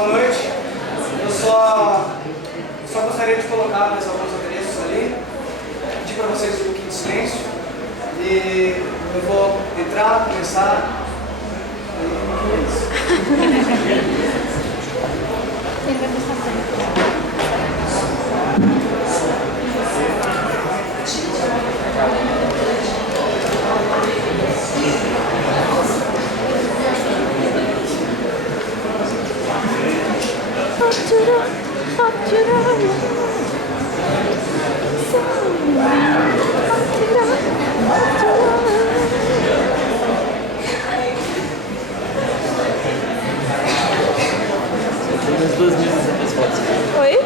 Boa noite. Eu só gostaria de colocar mais alguns adereços ali, pedir para vocês um pouquinho de silêncio e eu vou entrar, começar. Oi?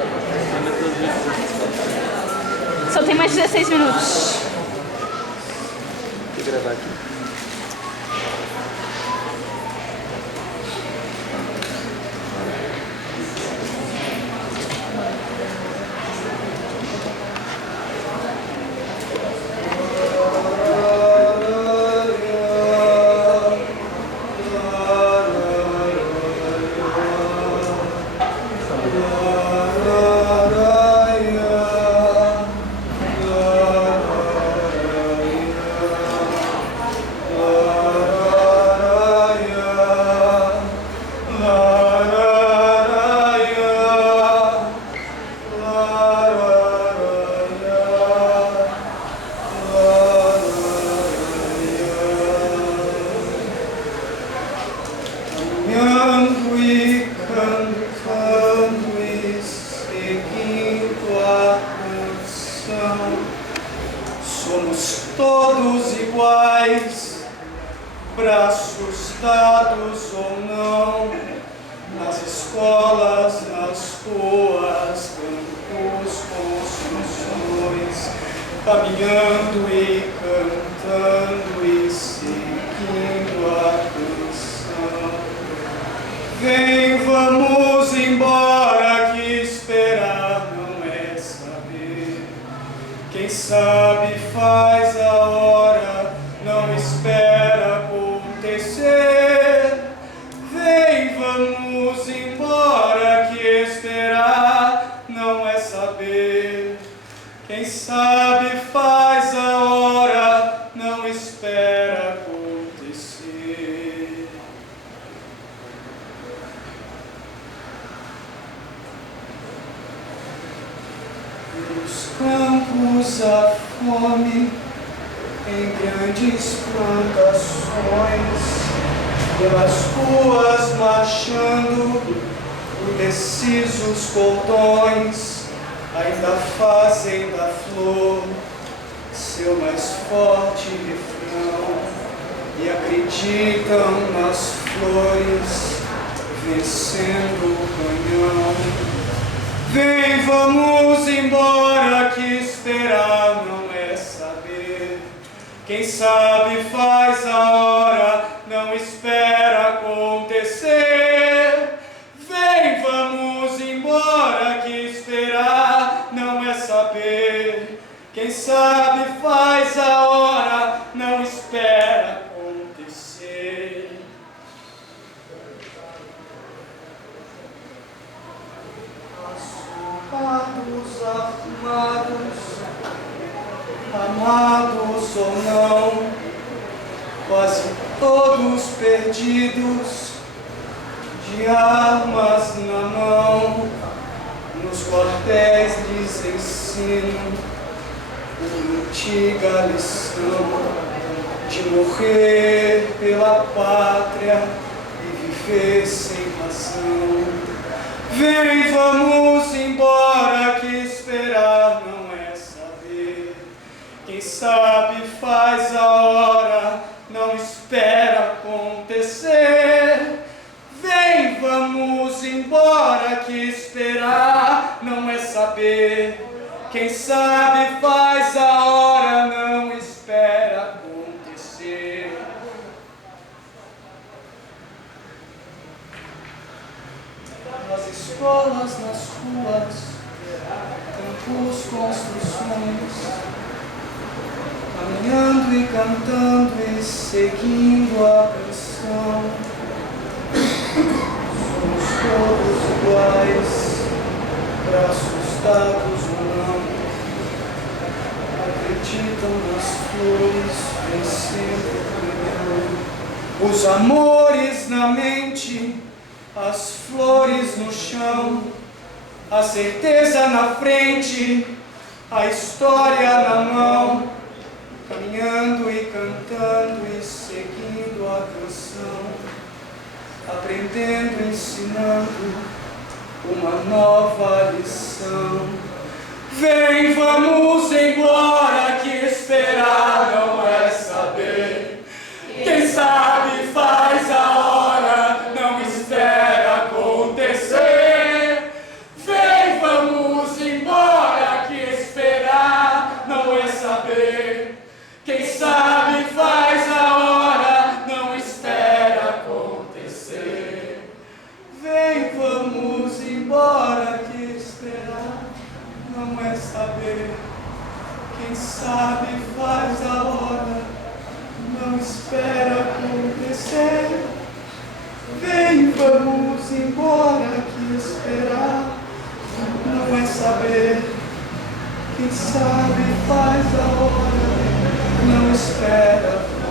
Só tem mais 16 minutos. Vou gravar aqui. Caminhando e cantando e seguindo a canção, somos todos iguais, braços dados ou não, nas escolas, nas ruas, campos, construções, caminhando e cantando e seguindo a canção. Vem, vamos embora, que esperar não é saber. Quem sabe faz a hora, não espera acontecer. Vem, vamos embora, que esperar não é saber. Quem sabe faz a hora, não espera acontecer. Pelos campos a fome, em grandes plantações, pelas ruas marchando, indecisos coltões, ainda fazem da flor seu mais forte refrão e acreditam nas flores vencendo o canhão. Vem, vamos embora, que esperar não é saber. Quem sabe faz a hora, não espera acontecer. Vem, vamos embora, que esperar não é saber. Quem sabe faz a hora, não espera acontecer. Assustados, arrumados, amados ou não, quase todos perdidos, de armas na mão, nos quartéis lhes ensino uma antiga lição de morrer pela pátria e viver sem razão. Vem, vamos embora, que esperar não é saber. Quem sabe faz a hora, não espera acontecer. Vem, vamos embora, que esperar não é saber. Quem sabe faz a hora, não espera acontecer. Nas escolas, nas ruas, campos, construções, caminhando e cantando e seguindo a canção. Somos todos faz, braços dados ou não, acreditam nas flores, vencendo o os amores na mente, as flores no chão, a certeza na frente, a história na mão, caminhando e cantando e seguindo a canção, aprendendo, ensinando uma nova lição. Vem, vamos embora, que esperar não é saber. Quem sabe faz a hora, não espera acontecer. Vem, vamos embora, que esperar não é saber. Quem sabe faz a hora, não espera acontecer. Vem, vamos embora, que esperar não é saber. Quem sabe faz a hora, não espera acontecer. Vem, vamos embora, que esperar não é saber. Quem sabe faz a hora, não espera